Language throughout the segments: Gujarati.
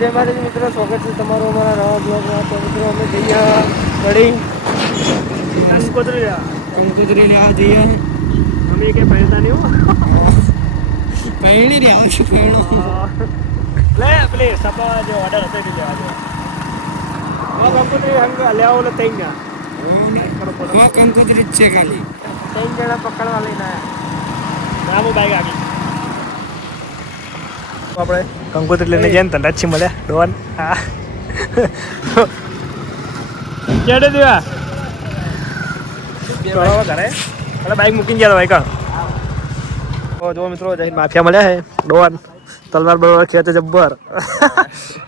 જય માતાજી મિત્રો, સ્વાગત છે તમારું અમારા નવા બ્લોગમાં. તો મિત્રો અમે જઈએ કડી કંકોત્રી લેવા જઈએ. અમે કે પહેરતા નહીં હો પહેણી રહ્યા છું પહેણો લે પેલી સપા જે ઓર્ડર હતો એ લેવા દે કંકોત્રી હંગ લેવા ઓલે તઈ ગયા કંકોત્રી જ છે ખાલી. 3 જણા પકડવા લઈને આવ્યા. નામું બાઈક આગળ આપણે કંકોત્રી લઈને જઈએ ને તને રચ્છી મળ્યા ડોન. હા કેડે દેવા ઘરે એટલે બાઈક મૂકીને ગયા બાઈક. જો મિત્રો જઈને માફિયા મળ્યા હે ડોન તલવાર બલવાર ખેંચે જબ્બર.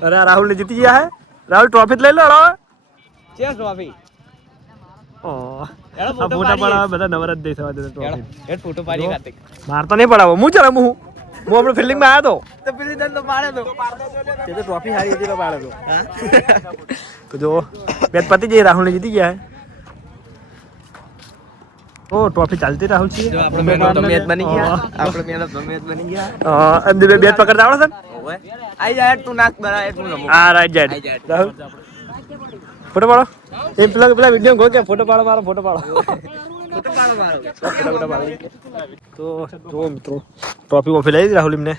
અરે રાહુલ ને જીતી ગયા હે. રાહુલ ટ્રોફી લઈ લો ચેસ ટ્રોફી ફોટા પડાવે બધા નવર જ દઈ થવા દે ટ્રોફી. હેડ ફોટો પાડી કાર્તિક. માર તો નહીં પડાવો હું ચલા હું આપણે ફિલ્ડિંગ માં આવ્યો તો પેલી દન તો પાડે તો તે તો ટ્રોફી હારી હતી તો પાડે તો જો બેટ પતી જઈ રાહુલ ને જીતી ગયા હે. ઓ ટ્રોફી ચાલતી રાહુલ છે. જો આપણે મેનો તો મેચ બની ગયા. આપણે મેનો તો મેચ બની ગયા. અંદે બેટ પકડતા આવડે છે ને. ઓય આઈ જા તું નાક બરા એક હું રમું. આ રાઈટ જાઈટ રાહુલ ફોટો પાડો. એ પેલા વિડિયો ગો કે ફોટો પાડો મારો ફોટો પાડો. ફોટો પાડો મારો. ફોટો પાડો. તો જો મિત્રો ટ્રોફી વોફી લઈ દીધી રાહુલ એમને.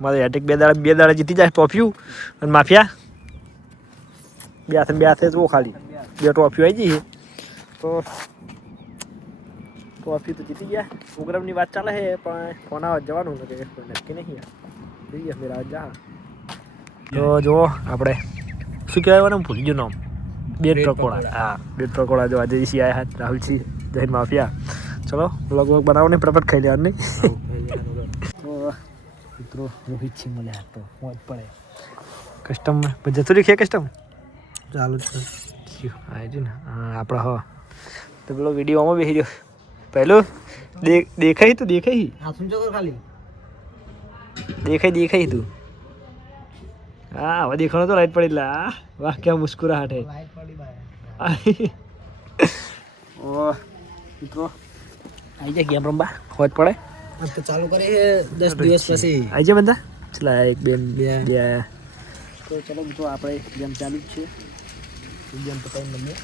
મારે હેટ્રિક બે દાડા જીતી જાય ટ્રોફી. અને માફિયા બે હાથે જો ખાલી 2 ટ્રોફી આવી ગઈ. તો ટ્રોફી તો જીતી ગયા. પ્રોગ્રામની વાત ચાલે છે પણ ફોન આવવા જવાનું નથી કોઈ નક્કી નહીં. જોઈએ મેરા જા. તો જો આપણે શું કહેવાય ને ભૂલી ગયું નામ. બેટ પકોડા. હા બેટ પકોડા જો આજે ઈસી આયા હતા રાહુલજી જૈન માફિયા. ચલો વ્લોગ બનાવો ને ફટાફટ ખાઈ લેવાનું નહીં. મિત્રો રોહિત સિંહ મળ્યા તો મોજ પડે કસ્ટમ જતું છે કસ્ટમ ચાલુ જ હા છે ને. હા આપણા હો તો પેલો વિડીયોમાં બેસી ગયો પહેલું દેખાય તું દેખાય ખાલી દેખાય તું. હા હવે દેખાણો તો રાઈટ પડી લા. વાહ ક્યાં મુસ્કુરાહટ હે. ઓ મિત્રો આવી જાય ગેમ રમવા હોજ પડે તો ચાલુ કરી 10 દિવસ પછી આવી જાય બધા. ચલા એક બે તો ચલો મિત્રો આપણે ગેમ ચાલુ જ છે. ગેમ પતાવી લઈએ.